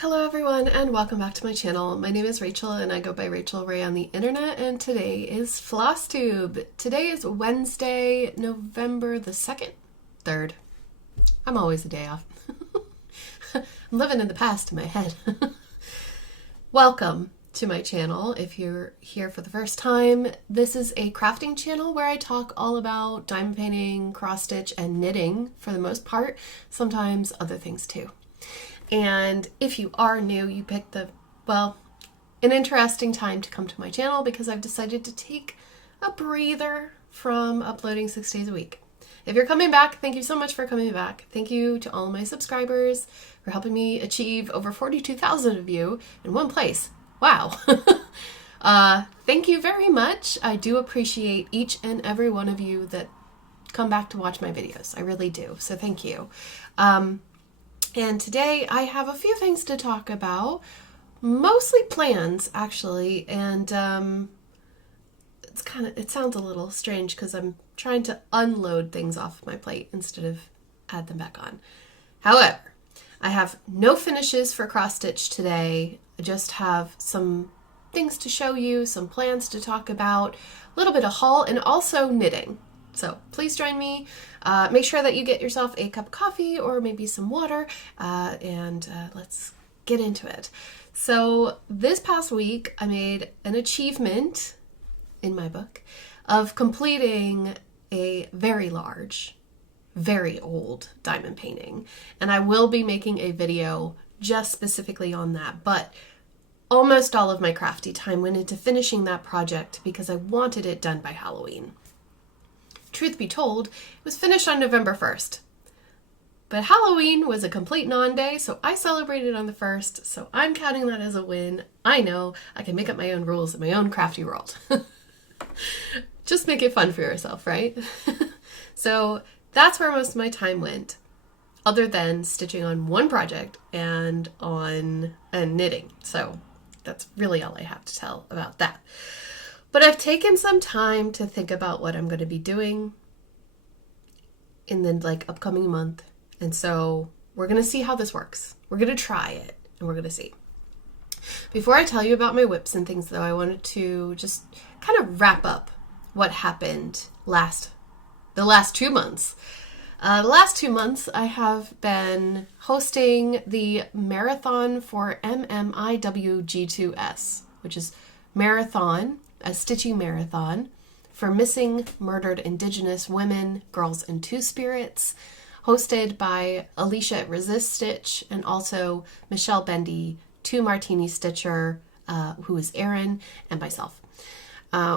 Hello everyone and welcome back to my channel. My name is Rachel and I go by Rachel Ray on the internet, and today is Flosstube. Today is Wednesday, November the 2nd? 3rd. I'm always a day off. I'm living in the past in my head. Welcome to my channel. If you're here for the first time, this is a crafting channel where I talk all about diamond painting, cross stitch, and knitting for the most part, sometimes other things too. And if you are new, you picked an interesting time to come to my channel because I've decided to take a breather from uploading 6 days a week. If you're coming back, thank you so much for coming back. Thank you to all my subscribers for helping me achieve over 42,000 of you in one place. Wow. Thank you very much. I do appreciate each and every one of you that come back to watch my videos. I really do. So thank you. And today I have a few things to talk about, mostly plans actually, and it sounds a little strange because I'm trying to unload things off my plate instead of add them back on. However, I have no finishes for cross stitch today. I just have some things to show you, some plans to talk about, a little bit of haul, and also knitting. So please join me. Make sure that you get yourself a cup of coffee or maybe some water, and let's get into it. So this past week, I made an achievement in my book of completing a very large, very old diamond painting. And I will be making a video just specifically on that, but almost all of my crafty time went into finishing that project because I wanted it done by Halloween. Truth be told, it was finished on November 1st. But Halloween was a complete non-day, so I celebrated on the 1st, so I'm counting that as a win. I know I can make up my own rules in my own crafty world. Just make it fun for yourself, right? So that's where most of my time went, other than stitching on one project and knitting. So that's really all I have to tell about that. But I've taken some time to think about what I'm going to be doing in the upcoming month. And so we're going to see how this works. We're going to try it and we're going to see. Before I tell you about my whips and things though, I wanted to just kind of wrap up what happened the last 2 months. The last 2 months I have been hosting the marathon for MMIWG2S, which is marathon, a stitching marathon for missing, murdered Indigenous women, girls, and two-spirits, hosted by Alicia at Resist Stitch and also Michelle Bendy, Two Martini Stitcher, who is Erin, and myself.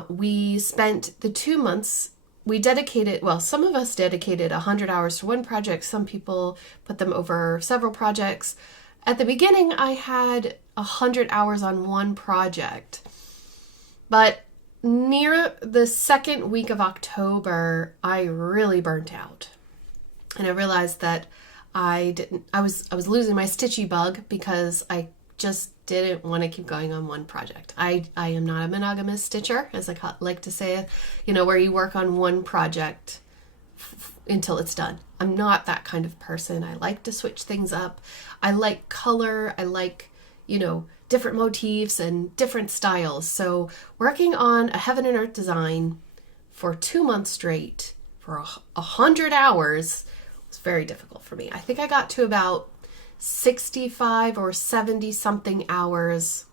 We spent the 2 months, some of us dedicated 100 hours to one project, some people put them over several projects. At the beginning, I had 100 hours on one project. But near the second week of October, I really burnt out. And I realized that I was losing my stitchy bug because I just didn't want to keep going on one project. I am not a monogamous stitcher, as I like to say, where you work on one project until it's done. I'm not that kind of person. I like to switch things up. I like color. I like, different motifs and different styles. So working on a heaven and earth design for 2 months straight for 100 hours was very difficult for me. I think I got to about 65 or 70 something hours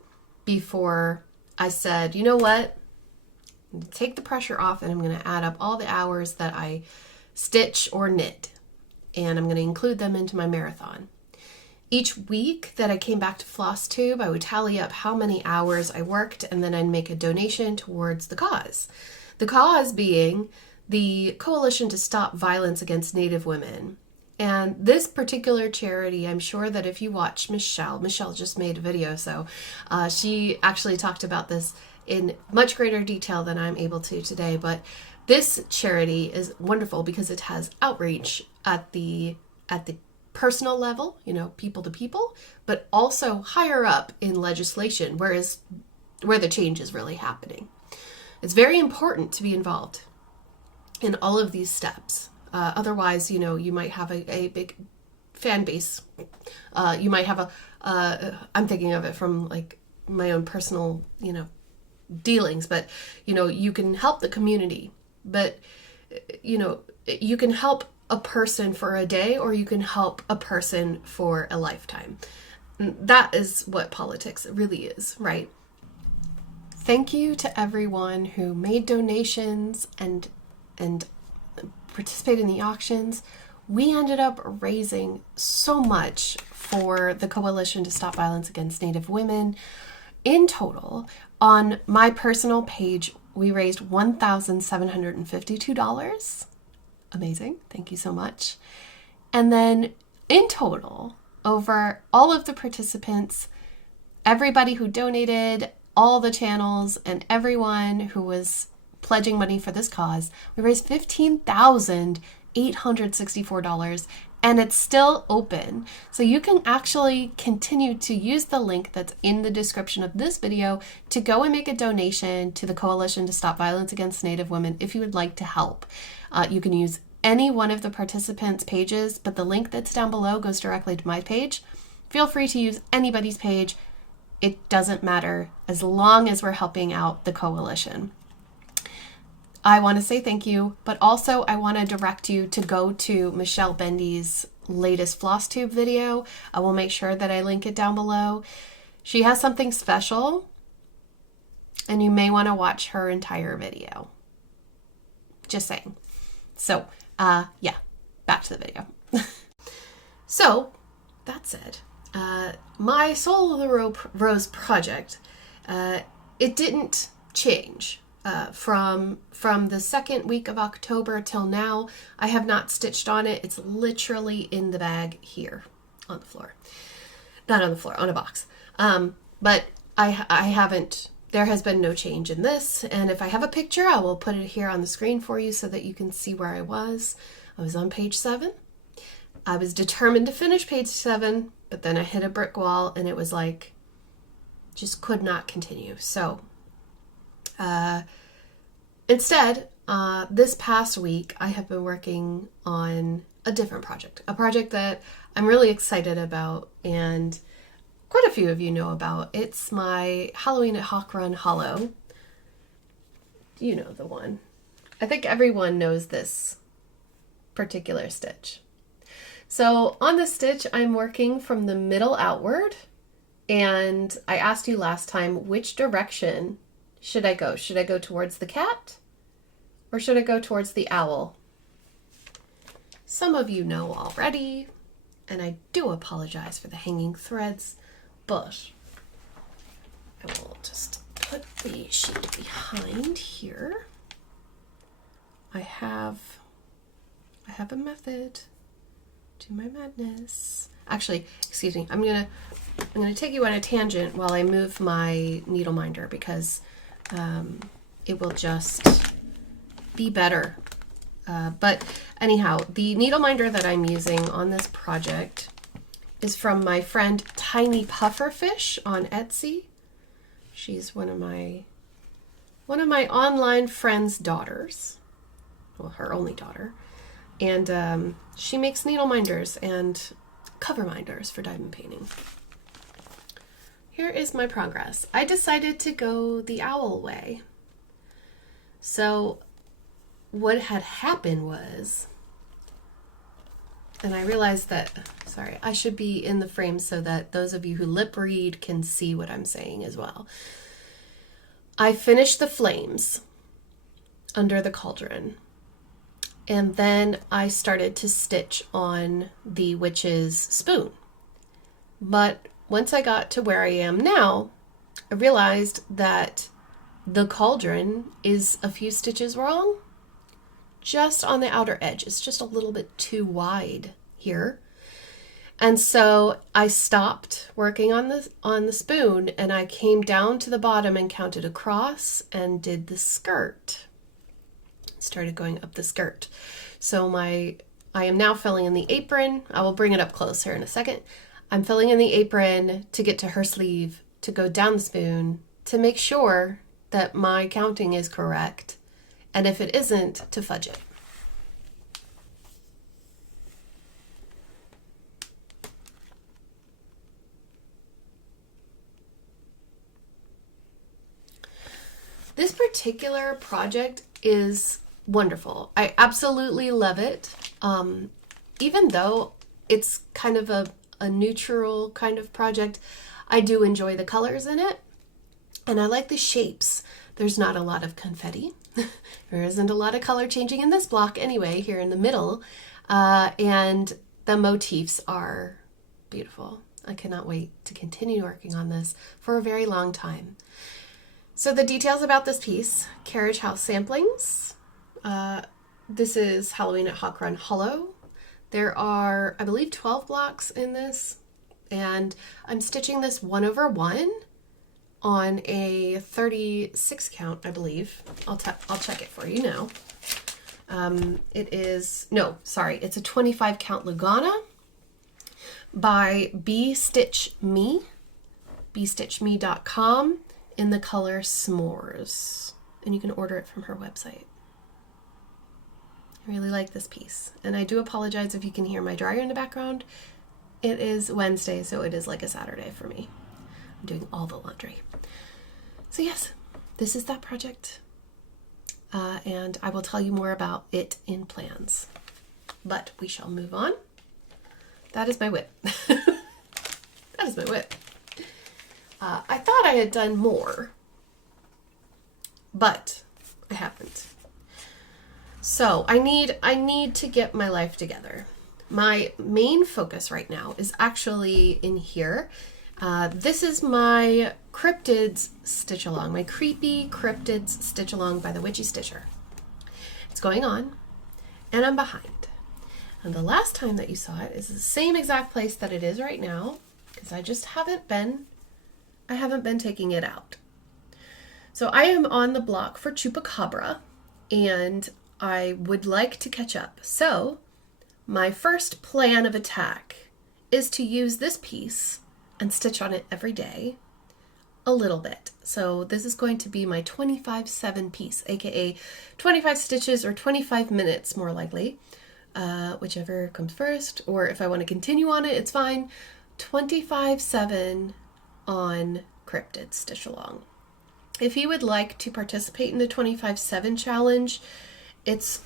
before I said, you know what? I'm going to take the pressure off and I'm going to add up all the hours that I stitch or knit, and I'm going to include them into my marathon. Each week that I came back to Flosstube, I would tally up how many hours I worked, and then I'd make a donation towards the cause. The cause being the Coalition to Stop Violence Against Native Women. And this particular charity, I'm sure that if you watch Michelle just made a video, so she actually talked about this in much greater detail than I'm able to today, but this charity is wonderful because it has outreach at the personal level, people to people, but also higher up in legislation, where the change is really happening. It's very important to be involved in all of these steps. Otherwise, you might have a big fan base. You might have I'm thinking of it from like my own personal, dealings, but, you can help the community, but, you can help a person for a day, or you can help a person for a lifetime. That is what politics really is, right? Thank you to everyone who made donations and participated in the auctions. We ended up raising so much for the Coalition to Stop Violence Against Native Women. In total, on my personal page, we raised $1,752. Amazing. Thank you so much. And then in total, over all of the participants, everybody who donated, all the channels, and everyone who was pledging money for this cause, we raised $15,864, and it's still open. So you can actually continue to use the link that's in the description of this video to go and make a donation to the Coalition to Stop Violence Against Native Women if you would like to help. You can use any one of the participants' pages, but the link that's down below goes directly to my page. Feel free to use anybody's page. It doesn't matter as long as we're helping out the coalition. I want to say thank you, but also I want to direct you to go to Michelle Bendy's latest Flosstube video. I will make sure that I link it down below. She has something special, and you may want to watch her entire video. Just saying. So, yeah, back to the video. So, that said, my Soul of the Rose project, it didn't change. From the second week of October till now, I have not stitched on it. It's literally in the bag here on the floor. Not on the floor, on a box. But I haven't, there has been no change in this. And if I have a picture, I will put it here on the screen for you so that you can see where I was. I was on page 7. I was determined to finish page 7, but then I hit a brick wall and it was like, just could not continue. So, instead, this past week, I have been working on a different project, a project that I'm really excited about and quite a few of you know about. It's my Halloween at Hawk Run Hollow. You know the one. I think everyone knows this particular stitch. So on this stitch, I'm working from the middle outward, and I asked you last time, which direction should I go? Should I go towards the cat or should I go towards the owl? Some of you know already, and I do apologize for the hanging threads, but I will just put the sheet behind here. I have a method to my madness. Actually, excuse me, I'm gonna take you on a tangent while I move my needle minder because it will just be better. But anyhow, the needle minder that I'm using on this project is from my friend Tiny Pufferfish on Etsy. She's one of my online friend's daughters. Well, her only daughter. And she makes needle minders and cover minders for diamond painting. Here is my progress. I decided to go the owl way. So what had happened was, and I realized that, sorry, I should be in the frame so that those of you who lip read can see what I'm saying as well. I finished the flames under the cauldron, and then I started to stitch on the witch's spoon. But once I got to where I am now, I realized that the cauldron is a few stitches wrong. Just on the outer edge. It's just a little bit too wide here. And so I stopped working on the spoon and I came down to the bottom and counted across and did the skirt. Started going up the skirt. So I am now filling in the apron. I will bring it up closer in a second. I'm filling in the apron to get to her sleeve, to go down the spoon, to make sure that my counting is correct. And if it isn't, to fudge it. This particular project is wonderful. I absolutely love it. Even though it's kind of a neutral kind of project, I do enjoy the colors in it. And I like the shapes. There's not a lot of confetti. There isn't a lot of color changing in this block anyway, here in the middle. And the motifs are beautiful. I cannot wait to continue working on this for a very long time. So the details about this piece: Carriage House samplings. This is Halloween at Hawk Run Hollow. There are, I believe, 12 blocks in this, and I'm stitching this 1/1 on a 36 count, I believe. I'll check it for you now. It's a 25 count Lugana by bstitchme, bstitchme.com, in the color S'mores, and you can order it from her website. I really like this piece, and I do apologize if you can hear my dryer in the background. It is Wednesday, so it is like a Saturday for me. I'm doing all the laundry. So yes, this is that project, and I will tell you more about it in plans. But we shall move on. That is my whip. That is my whip. I thought I had done more, but I haven't. So I need to get my life together. My main focus right now is actually in here. This is my Cryptids Stitch Along, my creepy Cryptids Stitch Along by the Witchy Stitcher. It's going on, and I'm behind. And the last time that you saw it is the same exact place that it is right now, because I just haven't been taking it out. So I am on the block for Chupacabra, and I would like to catch up. So my first plan of attack is to use this piece and stitch on it every day a little bit. So this is going to be my 25/7 piece, aka 25 stitches or 25 minutes more likely, whichever comes first, or if I want to continue on it, it's fine. 25/7 on Cryptid Stitch Along. If you would like to participate in the 25/7 challenge, it's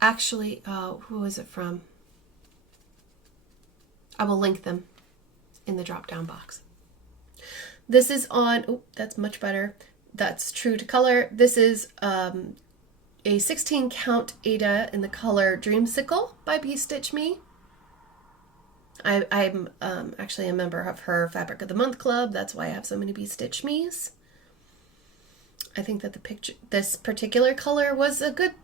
actually, who is it from? I will link them in the drop down box. This is on, oh, that's much better. That's true to color. This is a 16 count Ada in the color Dreamsicle by Stitch Me. I'm actually a member of her Fabric of the Month club. That's why I have so many Stitch Me's. I think that this particular color was a good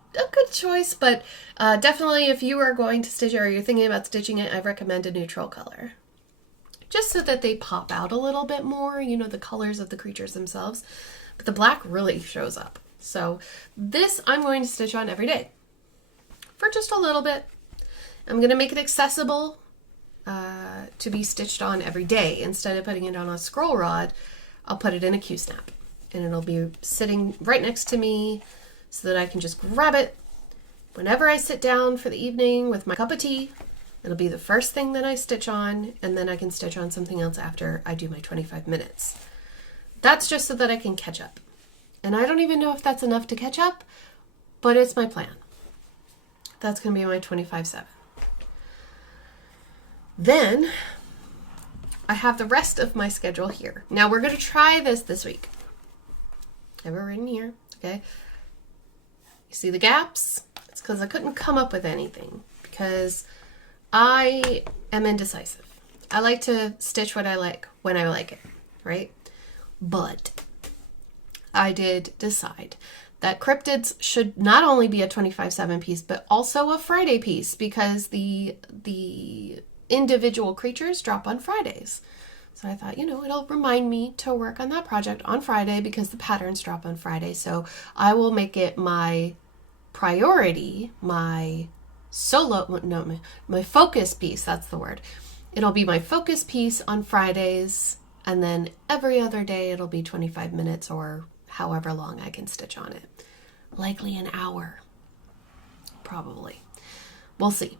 choice, but definitely if you are going to stitch it or you're thinking about stitching it, I recommend a neutral color. Just so that they pop out a little bit more, you know, the colors of the creatures themselves. But the black really shows up. So this I'm going to stitch on every day for just a little bit. I'm going to make it accessible to be stitched on every day. Instead of putting it on a scroll rod, I'll put it in a Q-snap. And it'll be sitting right next to me so that I can just grab it whenever I sit down for the evening with my cup of tea. It'll be the first thing that I stitch on, and then I can stitch on something else after I do my 25 minutes. That's just so that I can catch up. And I don't even know if that's enough to catch up, but it's my plan. That's going to be my 25/7. Then I have the rest of my schedule here. Now we're going to try this week. I have it written here, okay? You see the gaps? It's because I couldn't come up with anything, because I am indecisive. I like to stitch what I like when I like it, right? But I did decide that Cryptids should not only be a 25/7 piece, but also a Friday piece, because the individual creatures drop on Fridays. So I thought, you know, it'll remind me to work on that project on Friday because the patterns drop on Friday. So I will make it my priority, my focus piece, that's the word. It'll be my focus piece on Fridays, and then every other day it'll be 25 minutes or however long I can stitch on it. Likely an hour, probably. We'll see.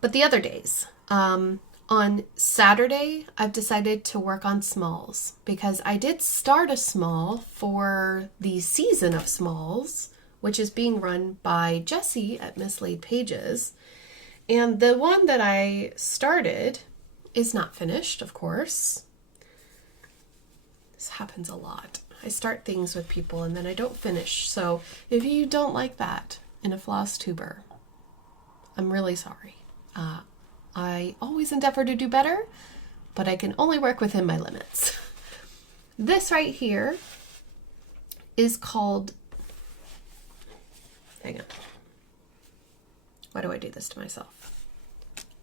But the other days, on On Saturday, I've decided to work on smalls because I did start a small for the season of smalls, which is being run by Jessie at Mislaid Pages. And the one that I started is not finished, of course. This happens a lot. I start things with people and then I don't finish. So if you don't like that in a Flosstuber, I'm really sorry. I always endeavor to do better, but I can only work within my limits. This right here is called, hang on. Why do I do this to myself?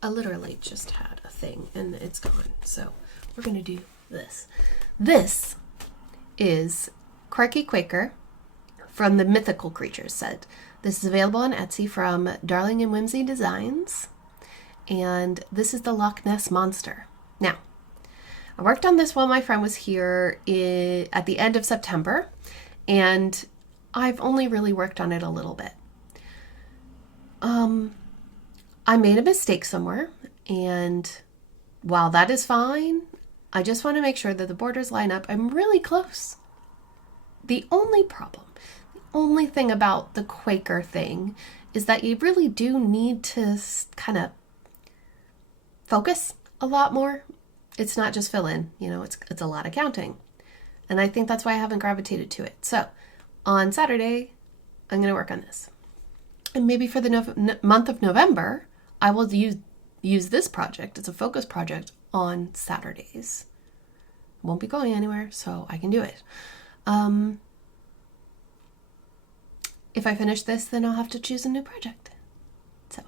I literally just had a thing and it's gone. So we're going to do this. This is Quirky Quaker from the Mythical Creatures set. This is available on Etsy from Darling and Whimsy Designs. And this is the Loch Ness monster. Now, I worked on this while my friend was here at the end of September, and I've only really worked on it a little bit. I made a mistake somewhere, and while that is fine, I just want to make sure that the borders line up. I'm really close. The only problem, the only thing about the Quaker thing is that you really do need to kind of focus a lot more. It's not just fill in, it's a lot of counting. And I think that's why I haven't gravitated to it. So on Saturday, I'm going to work on this. And maybe for the month of November, I will use this project. It's a focus project on Saturdays. I won't be going anywhere, so I can do it. If I finish this, then I'll have to choose a new project. So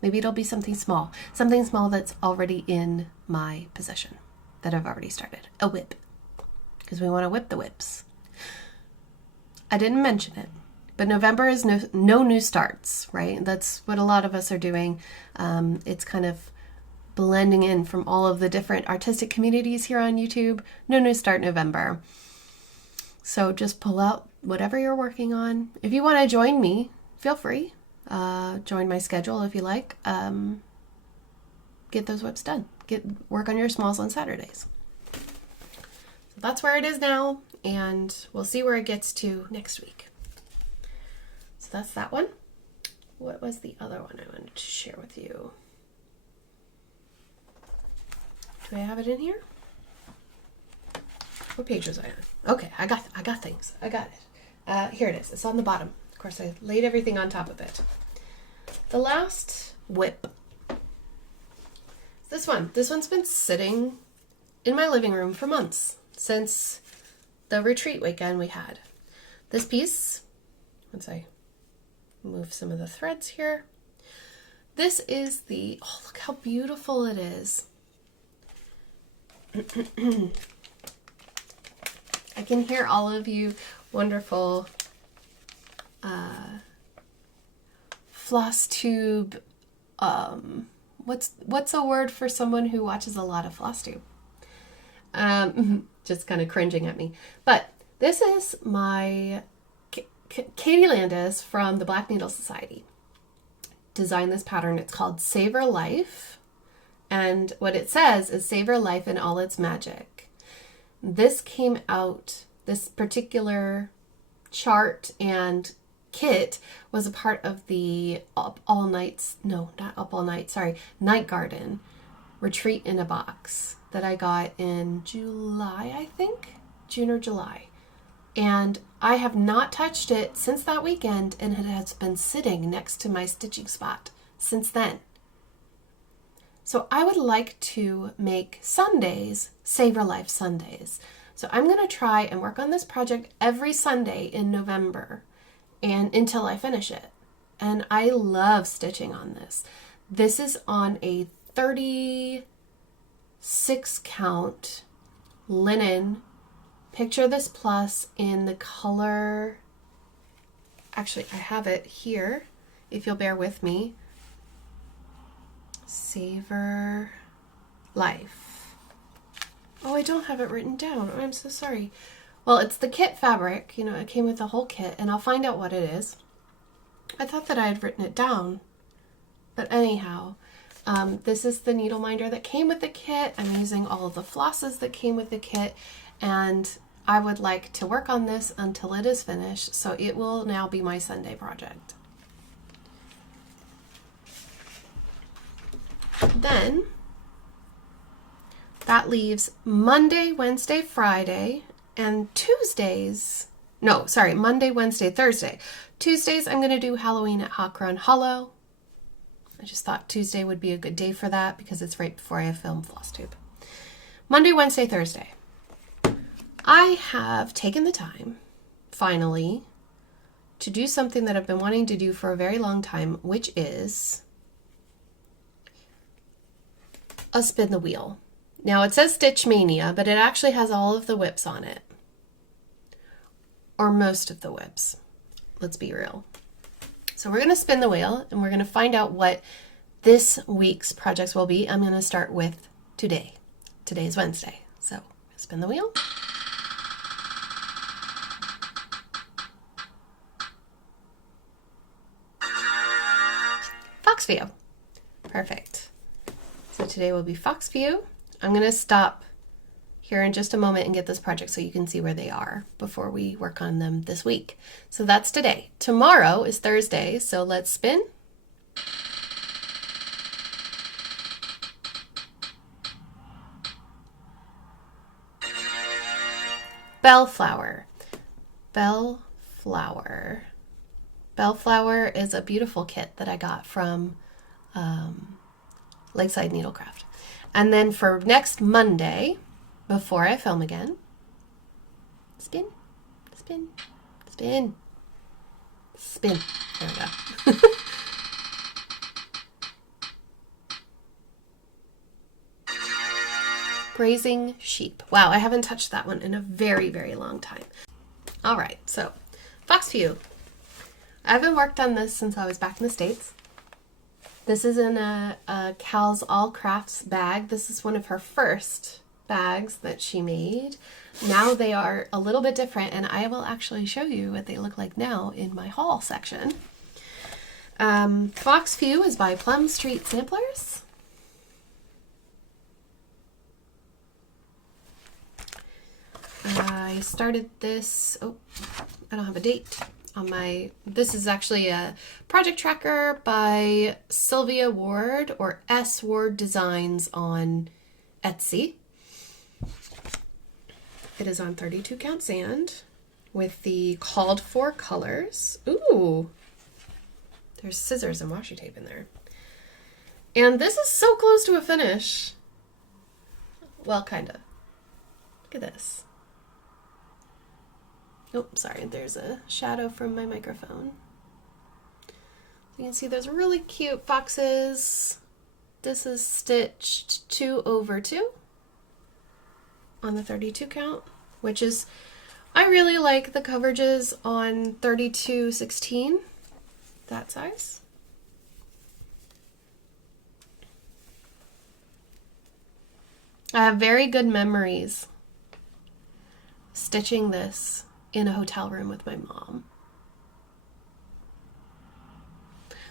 maybe it'll be something small that's already in my possession, that I've already started. A whip, because we want to whip the whips. I didn't mention it, but November is no new starts, right? That's what a lot of us are doing. It's kind of blending in from all of the different artistic communities here on YouTube. No new start November. So just pull out whatever you're working on. If you want to join me, feel free. Join my schedule if you like. Get those whips done. Work on your smalls on Saturdays. So that's where it is now, and we'll see where it gets to next week. So that's that one. What was the other one I wanted to share with you? Do I have it in here? What page was I on? Okay, I got things. I got it. Here it is. It's on the bottom. Of course, I laid everything on top of it. The last whip. This one. This one's been sitting in my living room for months, since the retreat weekend we had. This piece, once I move some of the threads here. This is oh, look how beautiful it is. I can hear all of you wonderful Flosstube, what's a word for someone who watches a lot of Flosstube? Just kind of cringing at me. But this is my Katie Landis from the Black Needle Society designed this pattern. It's called Savor Life. And what it says is savor life in all its magic. This came out, this particular chart and kit was a part of the Night Garden retreat in a box that I got in July, I think, June or July. And I have not touched it since that weekend, and it has been sitting next to my stitching spot since then. So I would like to make Sundays Savor Life Sundays. So I'm going to try and work on this project every Sunday in November and until I finish it. And I love stitching on this. This is on a 36 count linen. Picture This Plus in the color, actually I have it here if you'll bear with me. Savor Life. Oh, I don't have it written down. I'm so sorry. Well, it's the kit fabric. It came with the whole kit, and I'll find out what it is. I thought that I had written it down. But anyhow, This is the needle minder that came with the kit. I'm using all of the flosses that came with the kit, and I would like to work on this until it is finished, so it will now be my Sunday project. Then that leaves Monday, Wednesday, Friday, and Tuesdays. No, sorry, Monday, Wednesday, Thursday. Tuesdays I'm going to do Halloween at Hawk Run Hollow. I just thought Tuesday would be a good day for that because it's right before I film Flosstube. Monday, Wednesday, Thursday. I have taken the time, finally, to do something that I've been wanting to do for a very long time, which is a spin the wheel. Now it says Stitch Mania, but it actually has all of the whips on it. Or most of the whips. Let's be real. So we're going to spin the wheel and we're going to find out what this week's projects will be. I'm going to start with today. Today's Wednesday. So spin the wheel. Fox view. Perfect. So today will be Fox view. I'm going to stop here in just a moment and get this project so you can see where they are before we work on them this week. So that's today. Tomorrow is Thursday, so let's spin. Bellflower. Bellflower. Bellflower is a beautiful kit that I got from Lakeside Needlecraft. And then for next Monday, before I film again, spin, spin, spin, spin. There we go. Grazing Sheep. Wow, I haven't touched that one in a very, very long time. All right, so Fox View. I haven't worked on this since I was back in the States. This is in a Cal's All Crafts bag. This is one of her first bags that she made. Now they are a little bit different, and I will actually show you what they look like now in my haul section. Fox View is by Plum Street Samplers. I started this, oh, I don't have a date on my, this is actually a project tracker by Sylvia Ward or S Ward Designs on Etsy. It is on 32 count sand with the called for colors. Ooh, there's scissors and washi tape in there. And this is so close to a finish. Well, kind of. Look at this. Oh, sorry, there's a shadow from my microphone. You can see there's really cute foxes. This is stitched 2/2 on the 32 count, which is, I really like the coverages on 32/16, that size. I have very good memories stitching this in a hotel room with my mom.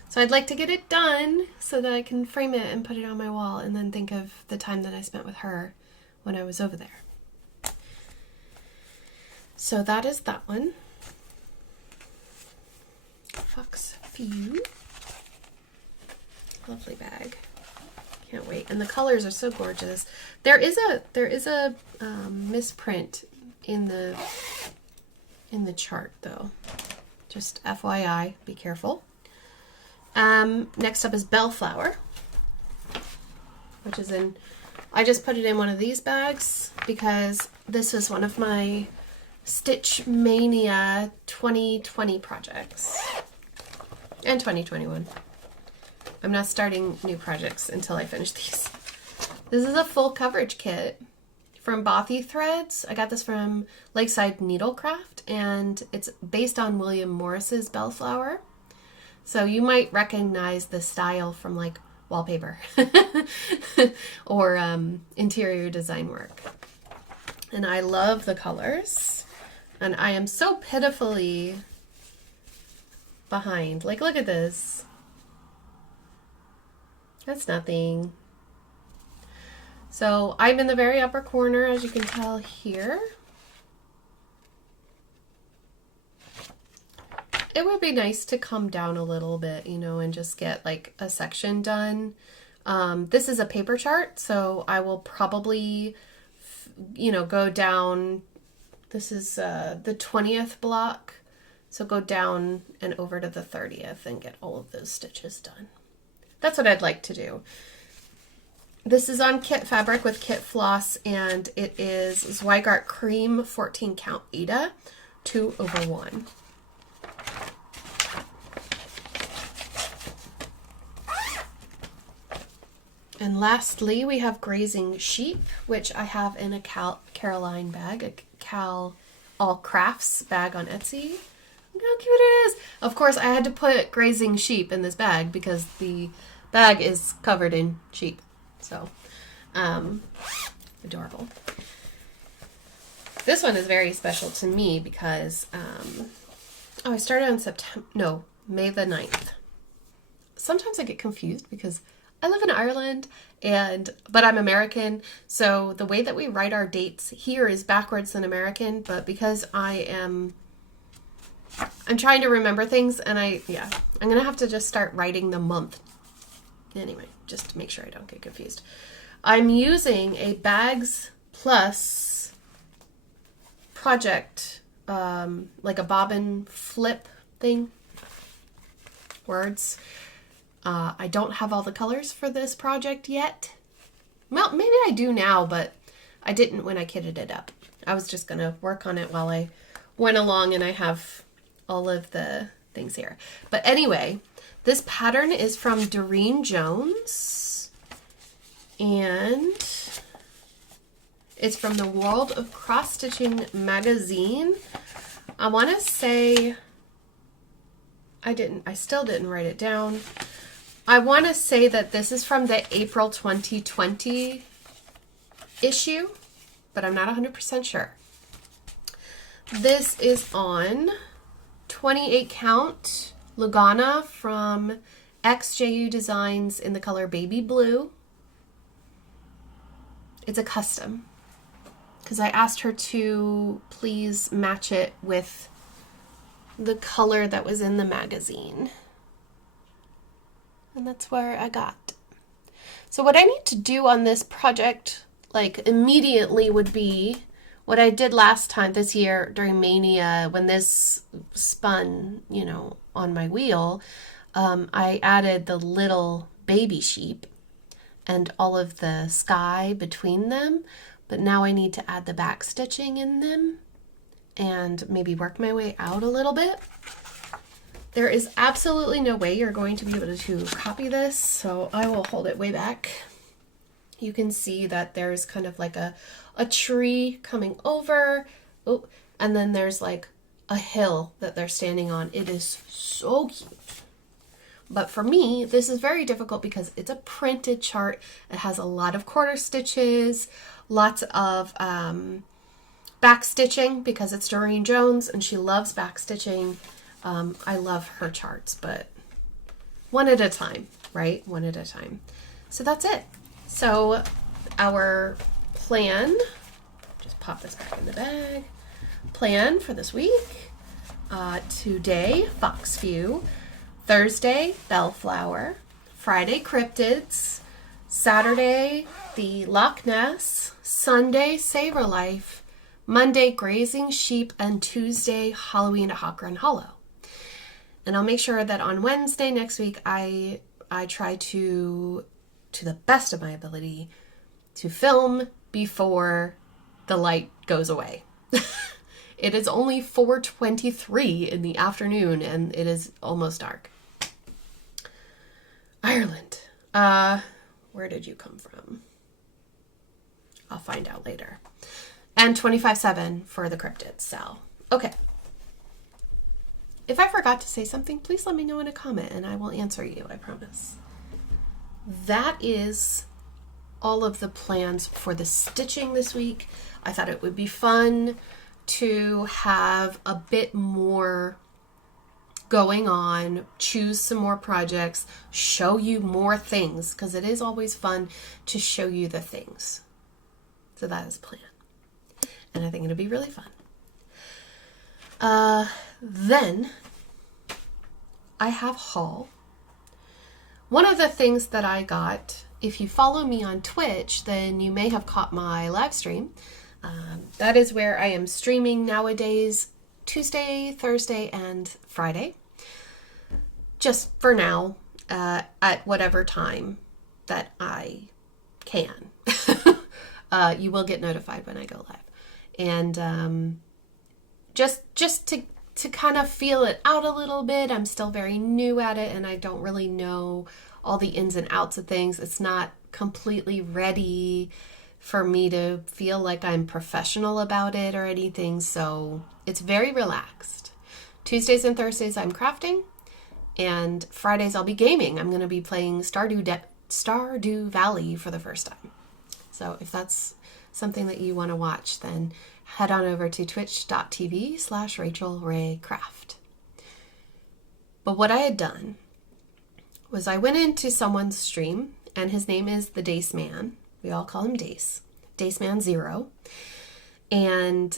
So I'd like to get it done so that I can frame it and put it on my wall and then think of the time that I spent with her when I was over there. So that is that one. Fox View. Lovely bag. Can't wait. And the colors are so gorgeous. There is a misprint in the chart though. Just FYI, be careful. Next up is Bellflower, which is in, I just put it in one of these bags because this was one of my Stitch Mania 2020 projects and 2021. I'm not starting new projects until I finish these. This is a full coverage kit from Bothy Threads. I got this from Lakeside Needlecraft, and it's based on William Morris's Bellflower. So you might recognize the style from like wallpaper or interior design work. And I love the colors, and I am so pitifully behind. Like, look at this. That's nothing. So I'm in the very upper corner, as you can tell here. It would be nice to come down a little bit, you know, and just get like a section done. This is a paper chart, so I will probably, you know, go down. This is the 20th block. So go down and over to the 30th and get all of those stitches done. That's what I'd like to do. This is on kit fabric with kit floss, and it is Zweigart Cream 14 count Aida 2/1. And lastly, we have Grazing Sheep, which I have in a Caroline bag, a Cal All Crafts bag on Etsy. Look how cute it is. Of course, I had to put Grazing Sheep in this bag because the bag is covered in sheep. So, adorable. This one is very special to me because, I started on May the 9th. Sometimes I get confused because I live in Ireland, but I'm American, so the way that we write our dates here is backwards than American, but because I'm trying to remember things, and I'm going to have to just start writing the month. Anyway, just to make sure I don't get confused. I'm using a Bags Plus project, like a bobbin flip thing, words. I don't have all the colors for this project yet. Well, maybe I do now, but I didn't when I kitted it up. I was just going to work on it while I went along, and I have all of the things here. But anyway, this pattern is from Doreen Jones, and it's from the World of Cross Stitching magazine. I want to say, I still didn't write it down. I want to say that this is from the April 2020 issue, but I'm not 100% sure. This is on 28 count Lugana from XJU Designs in the color Baby Blue. It's a custom because I asked her to please match it with the color that was in the magazine. And that's where I got. So what I need to do on this project, like immediately, would be what I did last time this year during Mania when this spun, you know, on my wheel. I added the little baby sheep and all of the sky between them, but now I need to add the back stitching in them and maybe work my way out a little bit. There is absolutely no way you're going to be able to copy this, so I will hold it way back. You can see that there's kind of like a tree coming over, and then there's like a hill that they're standing on. It is so cute. But for me, this is very difficult because it's a printed chart. It has a lot of quarter stitches, lots of back stitching because it's Doreen Jones and she loves back stitching. I love her charts, but one at a time, right? One at a time. So that's it. So our plan, just pop this back in the bag, plan for this week, today, Foxview, Thursday, Bellflower, Friday, Cryptids, Saturday, the Loch Ness, Sunday, Savor Life, Monday, Grazing Sheep, and Tuesday, Halloween at Hawk Run Hollow. And I'll make sure that on Wednesday next week, I try to the best of my ability, to film before the light goes away. It is only 4:23 in the afternoon, and it is almost dark. Ireland. Where did you come from? I'll find out later. And 25.7 for the cryptids, Sal. Okay. If I forgot to say something, please let me know in a comment and I will answer you, I promise. That is all of the plans for the stitching this week. I thought it would be fun to have a bit more going on, choose some more projects, show you more things, because it is always fun to show you the things. So that is the plan. And I think it'll be really fun. Then I have haul. One of the things that I got, if you follow me on Twitch, then you may have caught my live stream. That is where I am streaming nowadays, Tuesday, Thursday, and Friday. Just for now, at whatever time that I can. You will get notified when I go live. And just to kind of feel it out a little bit. I'm still very new at it, and I don't really know all the ins and outs of things. It's not completely ready for me to feel like I'm professional about it or anything, so it's very relaxed. Tuesdays and Thursdays I'm crafting, and Fridays I'll be gaming. I'm going to be playing Stardew Valley for the first time. So if that's something that you want to watch, then head on over to twitch.tv/RachelRayCraft. But what I had done was I went into someone's stream, and his name is the Dace Man. We all call him Dace. Dace Man 0. And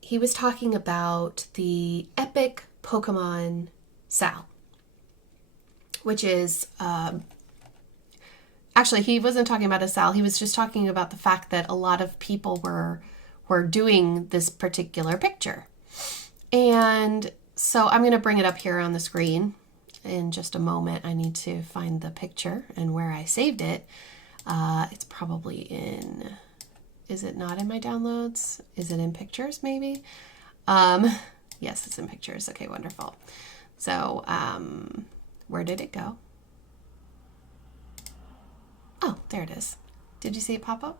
he was talking about the epic Pokemon Sal, which is, actually, he wasn't talking about a Sal. He was just talking about the fact that a lot of people were doing this particular picture. And so I'm going to bring it up here on the screen in just a moment. I need to find the picture and where I saved it. It's probably in, is it not in my downloads? Is it in pictures maybe? Yes, it's in pictures. Okay, wonderful. So, where did it go? Oh, there it is. Did you see it pop up?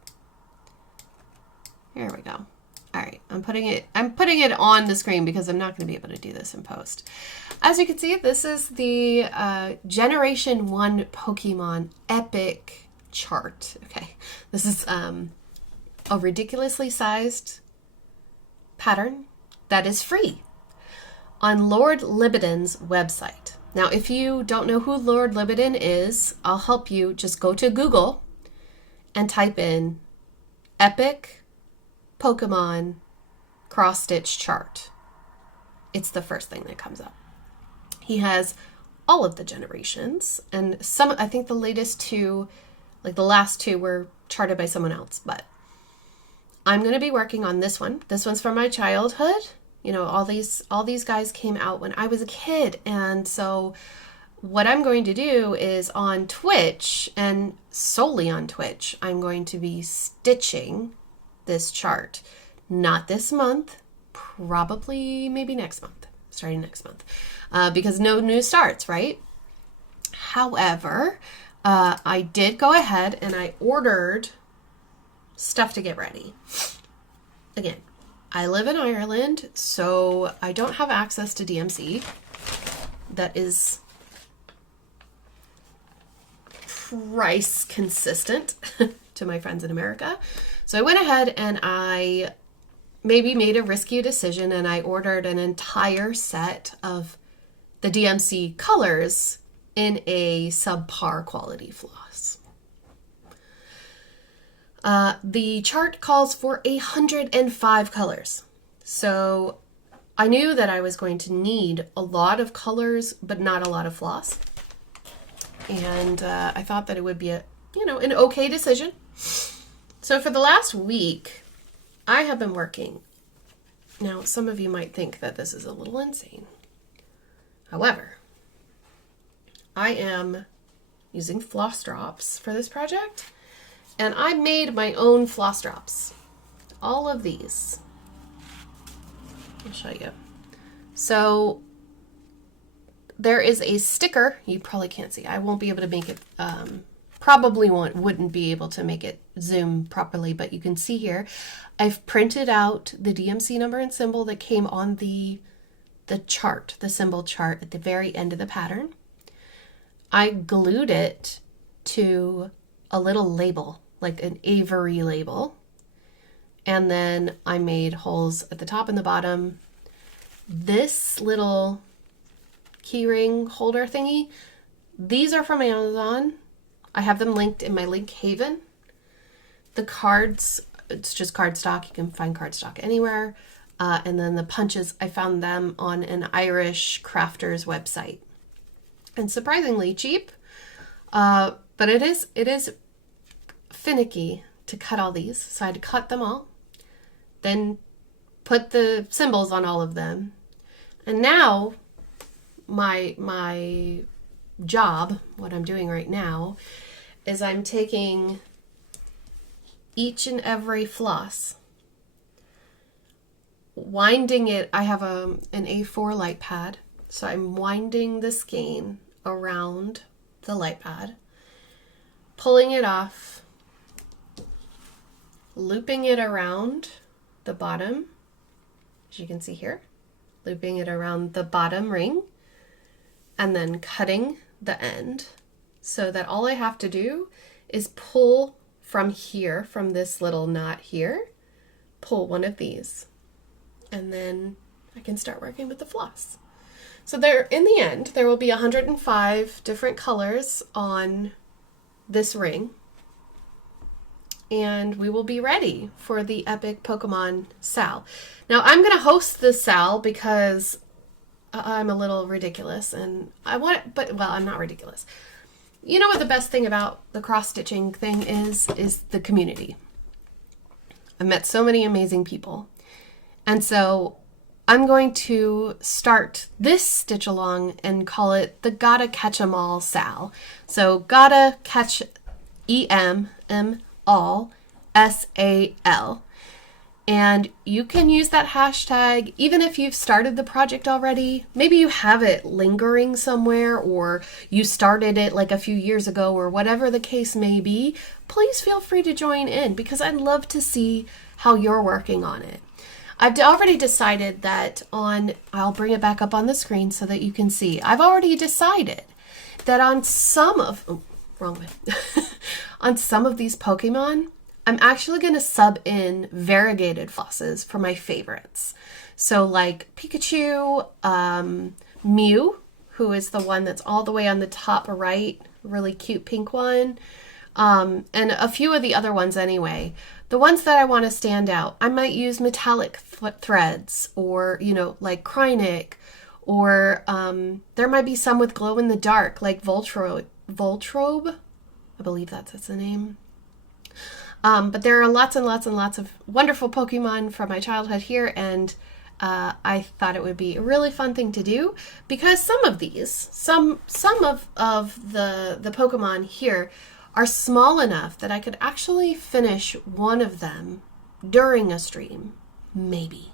Here we go. All right, I'm putting it on the screen because I'm not going to be able to do this in post. As you can see, this is the Generation 1 Pokemon Epic chart. Okay, this is a ridiculously sized pattern that is free on Lord Libidin's website. Now, if you don't know who Lord Libidin is, I'll help you. Just go to Google and type in Epic Pokemon cross-stitch chart. It's the first thing that comes up. He has all of the generations, and some, I think the latest two, like the last two, were charted by someone else, but I'm going to be working on this one. This one's from my childhood. You know, all these guys came out when I was a kid, and so what I'm going to do is on Twitch, and solely on Twitch, I'm going to be stitching this chart. Not this month, probably maybe next month, starting next month, because no new starts, right? However, I did go ahead and I ordered stuff to get ready. Again, I live in Ireland, so I don't have access to DMC. That is price consistent to my friends in America. So I went ahead and I maybe made a risky decision, and I ordered an entire set of the DMC colors in a subpar quality floss. The chart calls for 105 colors. So I knew that I was going to need a lot of colors, but not a lot of floss. And I thought that it would be an okay decision. So for the last week, I have been working. Now, some of you might think that this is a little insane. However, I am using floss drops for this project, and I made my own floss drops. All of these. I'll show you. So there is a sticker. You probably can't see. I won't be able to make it, probably wouldn't be able to make it zoom properly, but you can see here, I've printed out the DMC number and symbol that came on the chart, the symbol chart at the very end of the pattern. I glued it to a little label, like an Avery label. And then I made holes at the top and the bottom. This little keyring holder thingy. These are from Amazon. I have them linked in my link haven. The cards, it's just cardstock. You can find cardstock anywhere. And then the punches, I found them on an Irish crafter's website. And surprisingly cheap. But it is finicky to cut all these. So I had to cut them all. Then put the symbols on all of them. And now my job, what I'm doing right now, is I'm taking each and every floss, winding it. I have an A4 light pad, so I'm winding the skein around the light pad, pulling it off, looping it around the bottom, as you can see here, looping it around the bottom ring, and then cutting the end so that all I have to do is pull from here, from this little knot here, pull one of these, and then I can start working with the floss. So there, in the end, there will be 105 different colors on this ring, and we will be ready for the epic Pokemon Sal. Now I'm going to host this Sal because I'm a little ridiculous, and I'm not ridiculous. You know what the best thing about the cross-stitching thing is the community. I've met so many amazing people. And so I'm going to start this stitch along and call it the Gotta Catch 'em All Sal. So gotta catch all SAL. And you can use that hashtag even if you've started the project already. Maybe you have it lingering somewhere, or you started it like a few years ago, or whatever the case may be. Please feel free to join in because I'd love to see how you're working on it. I've already decided that I'll bring it back up on the screen so that you can see. I've already decided that on some of these Pokemon, I'm actually going to sub in variegated flosses for my favorites. So like Pikachu, Mew, who is the one that's all the way on the top right, really cute pink one, and a few of the other ones anyway. The ones that I want to stand out, I might use metallic threads, or, like Krynic, or there might be some with glow in the dark, like Voltrobe. I believe that's the name. But there are lots and lots and lots of wonderful Pokemon from my childhood here, and I thought it would be a really fun thing to do because some of these, some of the Pokemon here are small enough that I could actually finish one of them during a stream, maybe,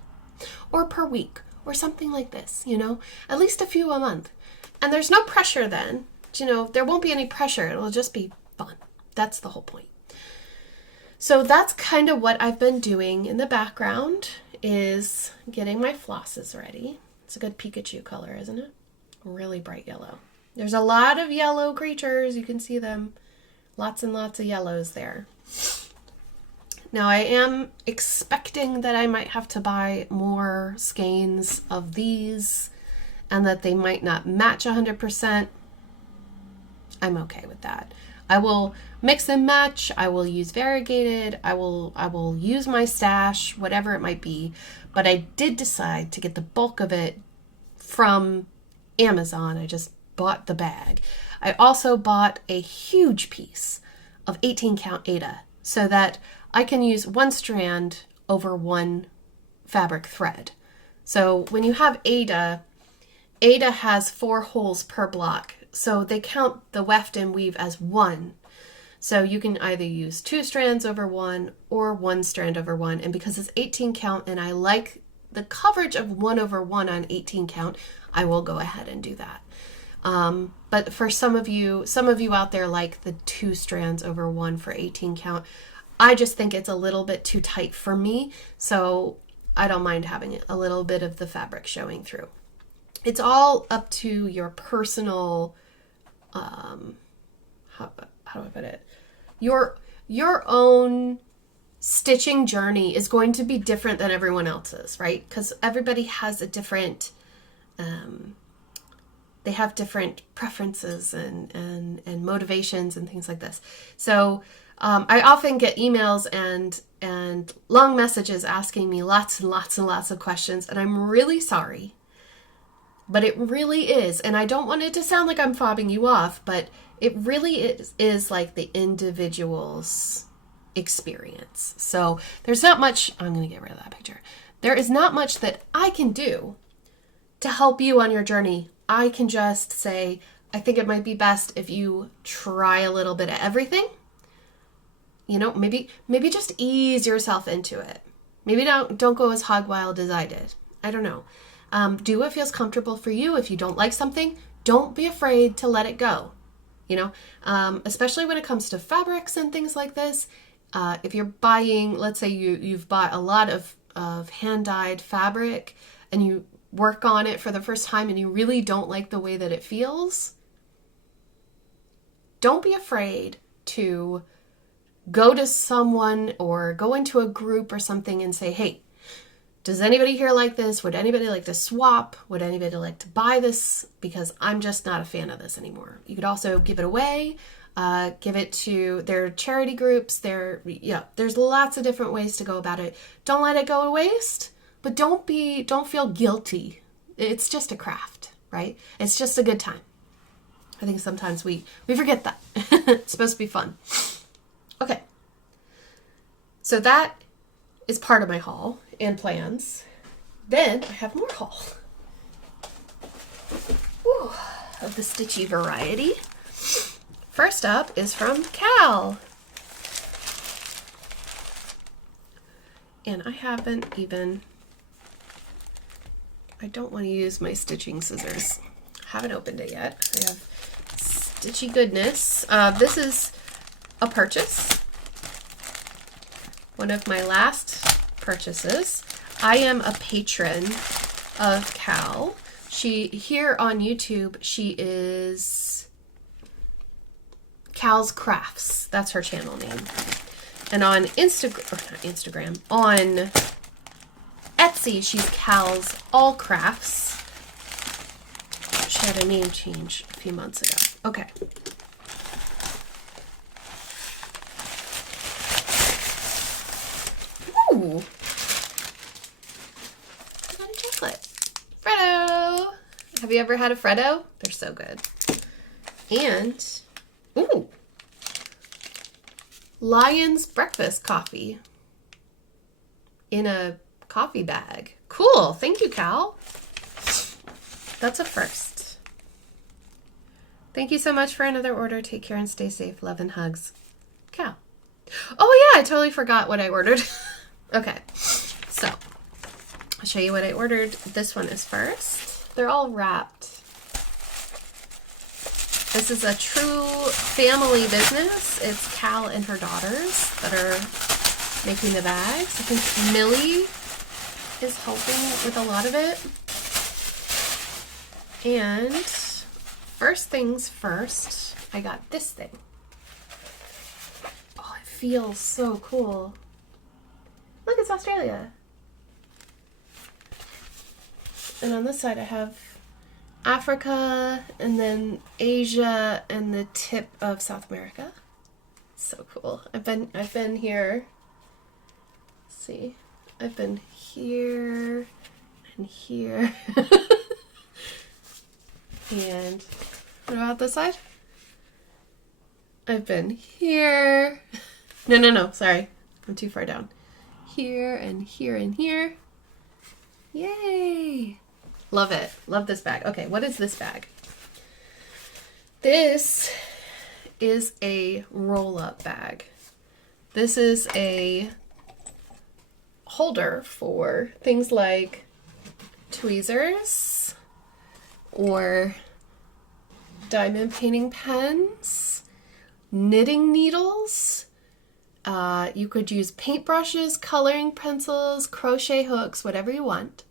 or per week, or something like this, at least a few a month. And there's no pressure then, there won't be any pressure. It'll just be fun. That's the whole point. So that's kind of what I've been doing in the background, is getting my flosses ready. It's a good Pikachu color, isn't it? Really bright yellow. There's a lot of yellow creatures. You can see them. Lots and lots of yellows there. Now I am expecting that I might have to buy more skeins of these and that they might not match 100%. I'm okay with that. I will mix and match. I will use variegated. I will use my stash, whatever it might be. But I did decide to get the bulk of it from Amazon. I just bought the bag. I also bought a huge piece of 18 count Ada so that I can use one strand over one fabric thread. So when you have Ada has 4 holes per block. So they count the weft and weave as one. So you can either use 2 strands over one or 1 strand over one. And because it's 18 count and I like the coverage of 1 over 1 on 18 count, I will go ahead and do that. But for some of you out there like the 2 strands over 1 for 18 count, I just think it's a little bit too tight for me. So I don't mind having a little bit of the fabric showing through. It's all up to your personal, how do I put it? Your own stitching journey is going to be different than everyone else's, right? Because everybody has a different they have different preferences and motivations and things like this. So I often get emails and long messages asking me lots and lots and lots of questions, and I'm really sorry. But it really is, and I don't want it to sound like I'm fobbing you off, but it really is like the individual's experience. So there's not much, I'm going to get rid of that picture. There is not much that I can do to help you on your journey. I can just say, I think it might be best if you try a little bit of everything. You know, maybe just ease yourself into it. Maybe don't go as hog wild as I did. I don't know. Do what feels comfortable for you. If you don't like something, don't be afraid to let it go. You know, especially when it comes to fabrics and things like this. If you're buying, let's say you've bought a lot of hand-dyed fabric and you work on it for the first time and you really don't like the way that it feels, don't be afraid to go to someone or go into a group or something and say, hey, does anybody here like this? Would anybody like to swap? Would anybody like to buy this? Because I'm just not a fan of this anymore. You could also give it away, give it to their charity groups. There's lots of different ways to go about it. Don't let it go to waste, but don't feel guilty. It's just a craft, right? It's just a good time. I think sometimes we forget that. It's supposed to be fun. Okay. So that is part of my haul and plans. Then I have more haul. Ooh, of the stitchy variety. First up is from Cal. And I don't want to use my stitching scissors. Haven't opened it yet. I have stitchy goodness. This is a purchase. One of my last purchases. I am a patron of Cal. Here on YouTube, she is Cal's Crafts. That's her channel name. And on Instagram, on Etsy, she's Cal's All Crafts. She had a name change a few months ago. Okay. Ooh. I got a chocolate. Freddo. Have you ever had a Freddo? They're so good. And, ooh. Lion's breakfast coffee in a coffee bag. Cool. Thank you, Cal. That's a first. Thank you so much for another order. Take care and stay safe. Love and hugs. Cal. Oh yeah, I totally forgot what I ordered. Okay, so I'll show you what I ordered. This one is first. They're all wrapped. This is a true family business. It's Cal and her daughters that are making the bags. I think Millie is helping with a lot of it. And first things first, I got this thing. Oh, it feels so cool. Look, it's Australia. And on this side I have Africa and then Asia and the tip of South America. So cool. I've been here. Let's see. I've been here and here. And what about this side? I've been here. No, sorry. I'm too far down. Here and here and here. Yay! Love it. Love this bag. Okay, what is this bag? This is a roll-up bag. This is a holder for things like tweezers or diamond painting pens, knitting needles. You could use paintbrushes, coloring pencils, crochet hooks, whatever you want.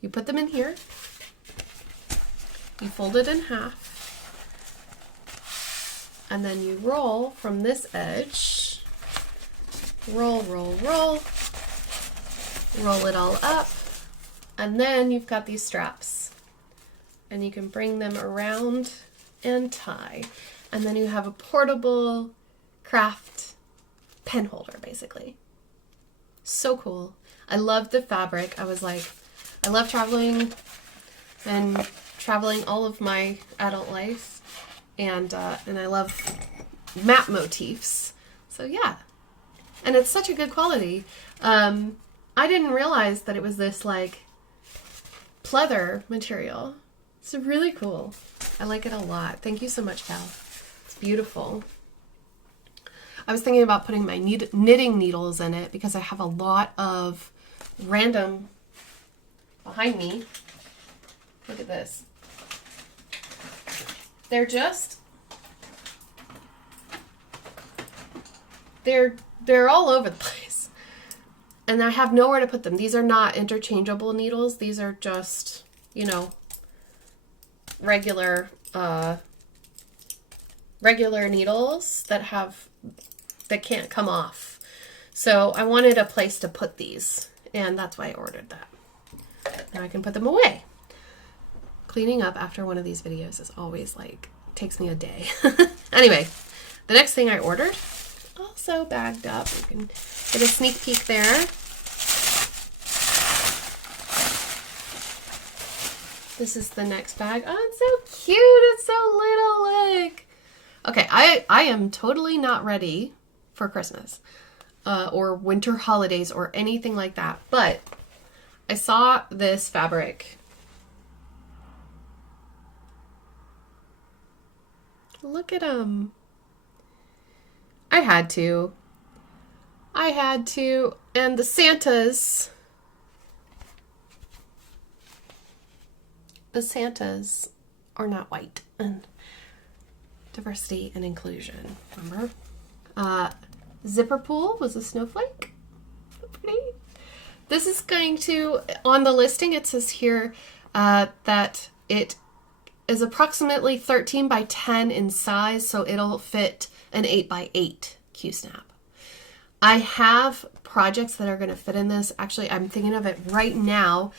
You put them in here. You fold it in half. And then you roll from this edge. Roll, roll, roll. Roll it all up. And then you've got these straps. and you can bring them around and tie. And then you have a portable craft pen holder, basically. So cool. I love the fabric. I was like, I love traveling and traveling all of my adult life, and I love map motifs. So yeah, and it's such a good quality. I didn't realize that it was this like pleather material. It's really cool. I like it a lot. Thank you so much, Cal. It's beautiful. I was thinking about putting my knitting needles in it because I have a lot of random behind me. Look at this. They're just, they're all over the place. And I have nowhere to put them. These are not interchangeable needles. These are just, you know, regular needles that can't come off. So I wanted a place to put these, and that's why I ordered that. Now I can put them away. Cleaning up after one of these videos is always like, takes me a day. Anyway, the next thing I ordered, also bagged up. You can get a sneak peek there. This is the next bag. Oh, it's so cute. It's so little. Like, okay, I am totally not ready for Christmas or winter holidays or anything like that. But I saw this fabric. Look at them. I had to. And the Santas are not white. And diversity and inclusion, remember? Zipper Pool was a snowflake. So pretty. This is going to, on the listing, it says here that it is approximately 13 by 10 in size, so it'll fit an 8 by 8 Q-snap. I have projects that are going to fit in this. Actually, I'm thinking of it right now.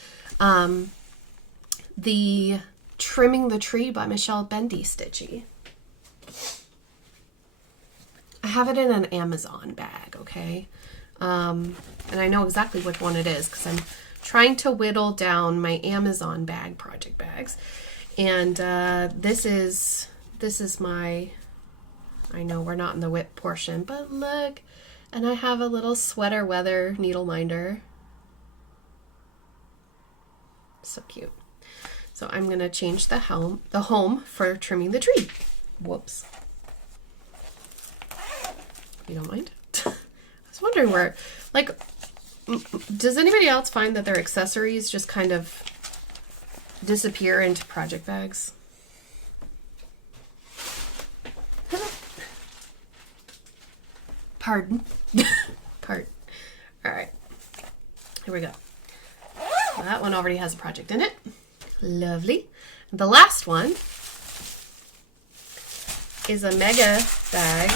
The Trimming the Tree by Michelle Bendy Stitchy. I have it in an Amazon bag, okay? And I know exactly which one it is because I'm trying to whittle down my Amazon bag, project bags. And this is my, I know we're not in the whip portion, but look, and I have a little sweater weather needle minder. So cute. So I'm gonna change the home for Trimming the Tree. Whoops. You don't mind? I was wondering where, like, does anybody else find that their accessories just kind of disappear into project bags? Pardon. Pardon. All right. Here we go. Well, that one already has a project in it. Lovely. The last one is a mega bag.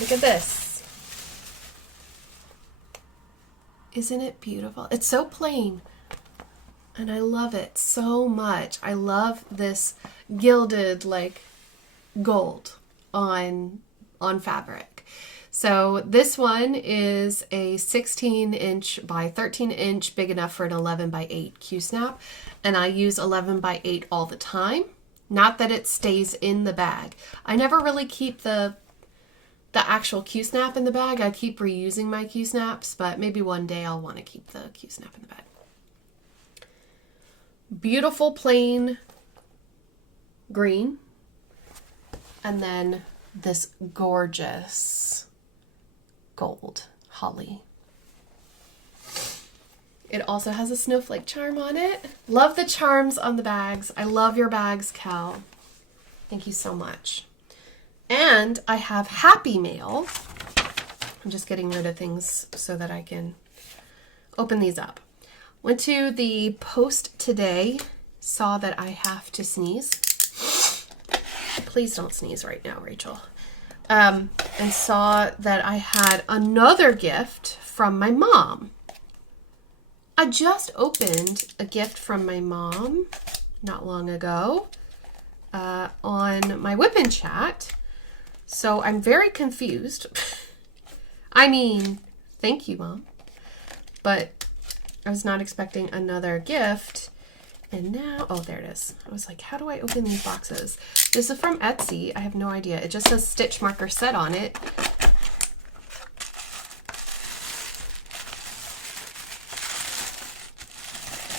Look at this. Isn't it beautiful? It's so plain. And I love it so much. I love this gilded like gold on fabric. So this one is a 16-inch by 13-inch, big enough for an 11 by 8 Q-snap. And I use 11 by 8 all the time. Not that it stays in the bag. I never really keep the actual Q-snap in the bag. I keep reusing my Q-snaps, but maybe one day I'll want to keep the Q-snap in the bag. Beautiful plain green. And then this gorgeous gold holly. It also has a snowflake charm on it. Love the charms on the bags. I love your bags, Cal. Thank you so much. And I have Happy Mail. I'm just getting rid of things so that I can open these up. Went to the post today, saw that I have to sneeze. Please don't sneeze right now, Rachel. And saw that I had another gift from my mom. I just opened a gift from my mom not long ago on my Whippin' Chat. So I'm very confused. I mean, thank you, Mom. But I was not expecting another gift. And now, oh, there it is. I was like, how do I open these boxes? This is from Etsy. I have no idea. It just says stitch marker set on it.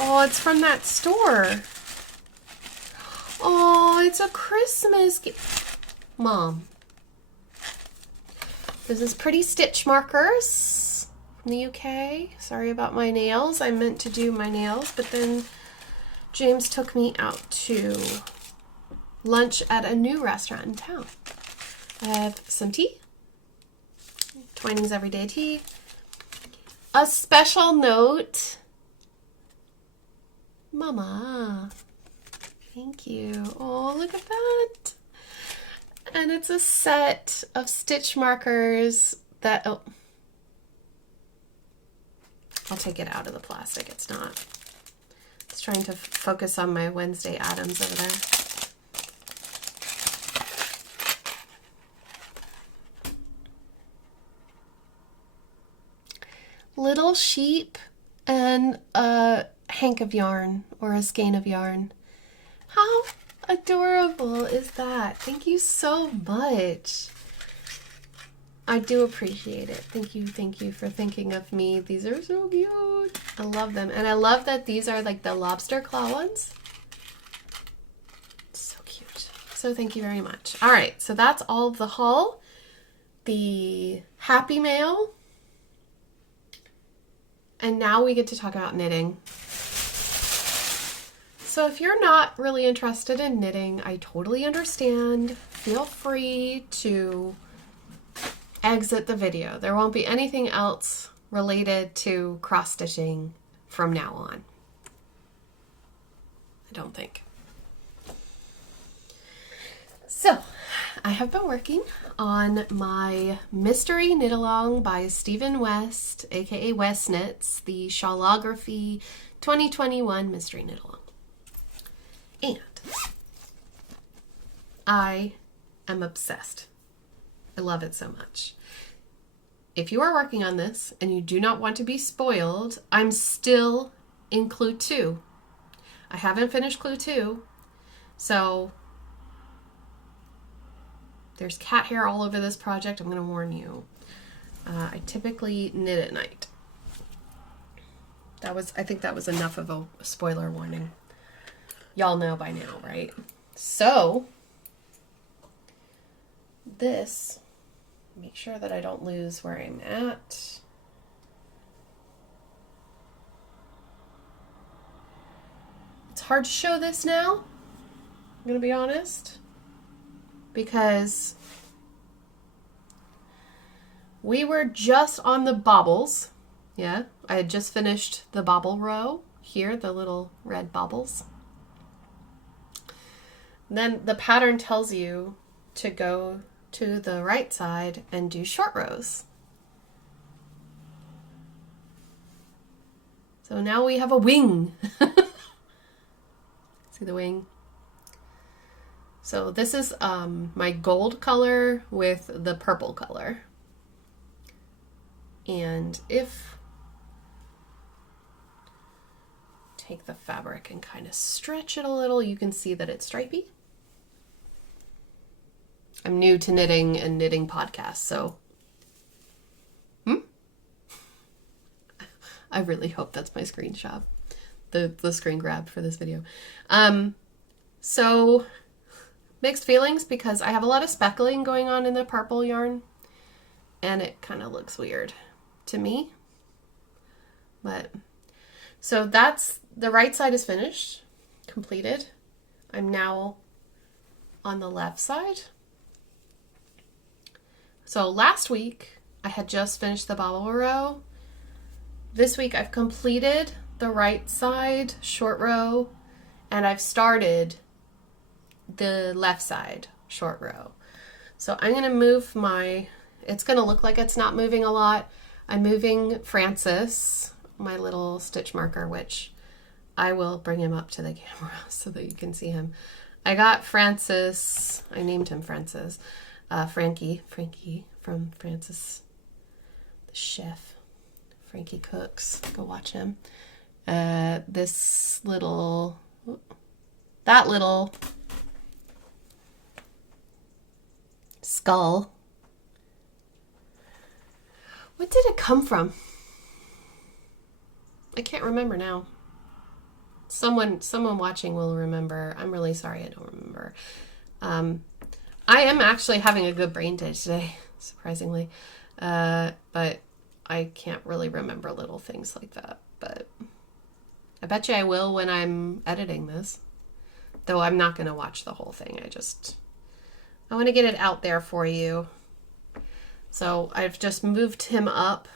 Oh, it's from that store. Oh, it's a Christmas gift. Mom. This is pretty stitch markers from the UK. Sorry about my nails. I meant to do my nails, but then James took me out to lunch at a new restaurant in town. I have some tea. Twinings Everyday Tea. A special note. Mama. Thank you. Oh, look at that. And it's a set of stitch markers that, oh, I'll take it out of the plastic. It's not. It's trying to focus on my Wednesday Addams over there. Little sheep and a hank of yarn or a skein of yarn. How adorable is that? Thank you so much. I do appreciate it. Thank you for thinking of me. These are so cute. I love them. And I love that these are like the lobster claw ones. So cute. So thank you very much. All right, so that's all of the haul. The happy mail. And now we get to talk about knitting. So if you're not really interested in knitting, I totally understand. Feel free to exit the video. There won't be anything else related to cross-stitching from now on. I don't think. So, I have been working on my Mystery Knit Along by Stephen West, aka West Knits, the Shawlography 2021 Mystery Knit Along. And I am obsessed. I love it so much. If you are working on this and you do not want to be spoiled, I'm still in clue 2. I haven't finished clue 2, so there's cat hair all over this project. I'm going to warn you. I typically knit at night. I think that was enough of a spoiler warning. Y'all know by now, right? So, this, make sure that I don't lose where I'm at. It's hard to show this now, I'm going to be honest, because we were just on the bobbles. Yeah, I had just finished the bobble row here, the little red bobbles. Then the pattern tells you to go to the right side and do short rows. So now we have a wing. See the wing? So this is my gold color with the purple color. And if take the fabric and kind of stretch it a little, you can see that it's stripy. I'm new to knitting and knitting podcasts, so I really hope that's my screenshot, the screen grab for this video. So mixed feelings because I have a lot of speckling going on in the purple yarn and it kind of looks weird to me. But so that's the right side is finished, completed. I'm now on the left side. So last week, I had just finished the bobble row. This week, I've completed the right side short row, and I've started the left side short row. So I'm going to move it's going to look like it's not moving a lot. I'm moving Frances my little stitch marker, which I will bring him up to the camera so that you can see him. I got Francis, I named him Francis, Frankie from Francis the Chef. Frankie Cooks, go watch him. This little, that little skull. What did it come from? I can't remember now. Someone watching will remember. I'm really sorry I don't remember. I am actually having a good brain day today, surprisingly. But I can't really remember little things like that. But I bet you I will when I'm editing this. Though I'm not going to watch the whole thing. I want to get it out there for you. So I've just moved him up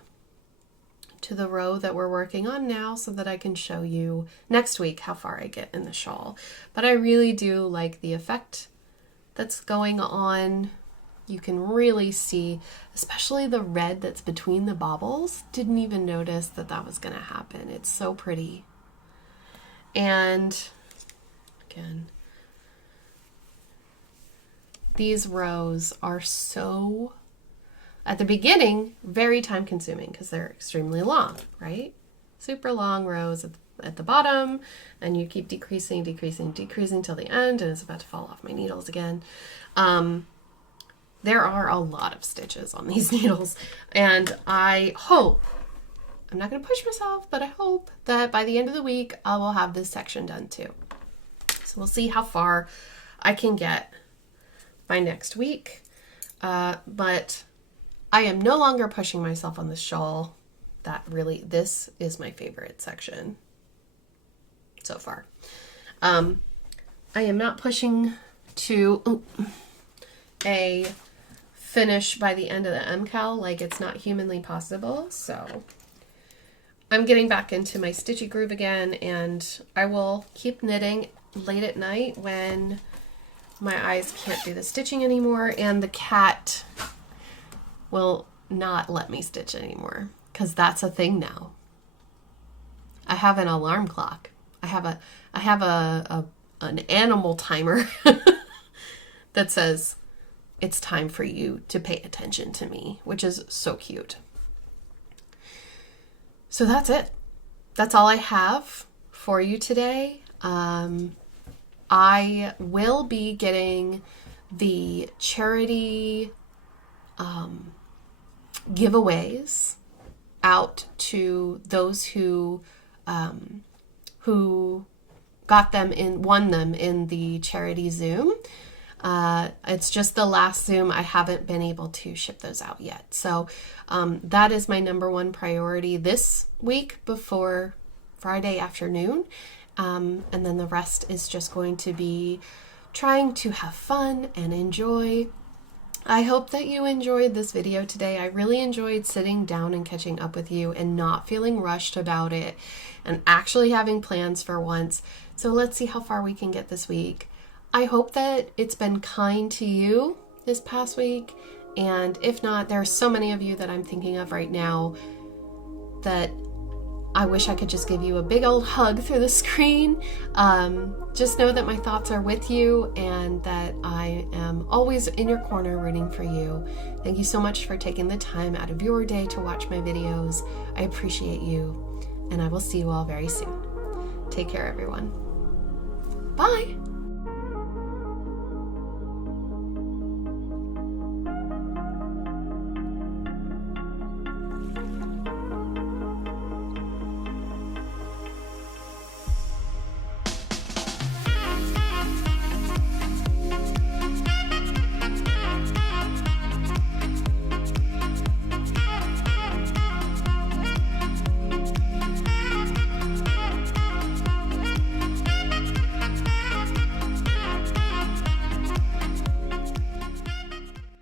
to the row that we're working on now so that I can show you next week how far I get in the shawl. But I really do like the effect that's going on. You can really see, especially the red that's between the baubles. Didn't even notice that that was going to happen. It's so pretty. And again, these rows are so, at the beginning, very time consuming because they're extremely long, right? Super long rows at the bottom, and you keep decreasing till the end, and it's about to fall off my needles again. There are a lot of stitches on these needles, and I hope, I'm not going to push myself, but I hope that by the end of the week, I will have this section done too. So we'll see how far I can get by next week. But I am no longer pushing myself on this shawl. This is my favorite section so far. I am not pushing to a finish by the end of the MCAL, like it's not humanly possible. So I'm getting back into my stitchy groove again, and I will keep knitting late at night when my eyes can't do the stitching anymore, and the cat will not let me stitch anymore, because that's a thing now. I have an alarm clock. I have an animal timer that says it's time for you to pay attention to me, which is so cute. So that's it. That's all I have for you today. I will be getting the charity giveaways out to those who got them won them in the charity Zoom. It's just the last Zoom. I haven't been able to ship those out yet. So that is my number one priority this week before Friday afternoon. And then the rest is just going to be trying to have fun and enjoy. I hope that you enjoyed this video today. I really enjoyed sitting down and catching up with you and not feeling rushed about it and actually having plans for once. So let's see how far we can get this week. I hope that it's been kind to you this past week. And if not, there are so many of you that I'm thinking of right now that I wish I could just give you a big old hug through the screen. Just know that my thoughts are with you and that I am always in your corner rooting for you. Thank you so much for taking the time out of your day to watch my videos. I appreciate you, and I will see you all very soon. Take care, everyone. Bye.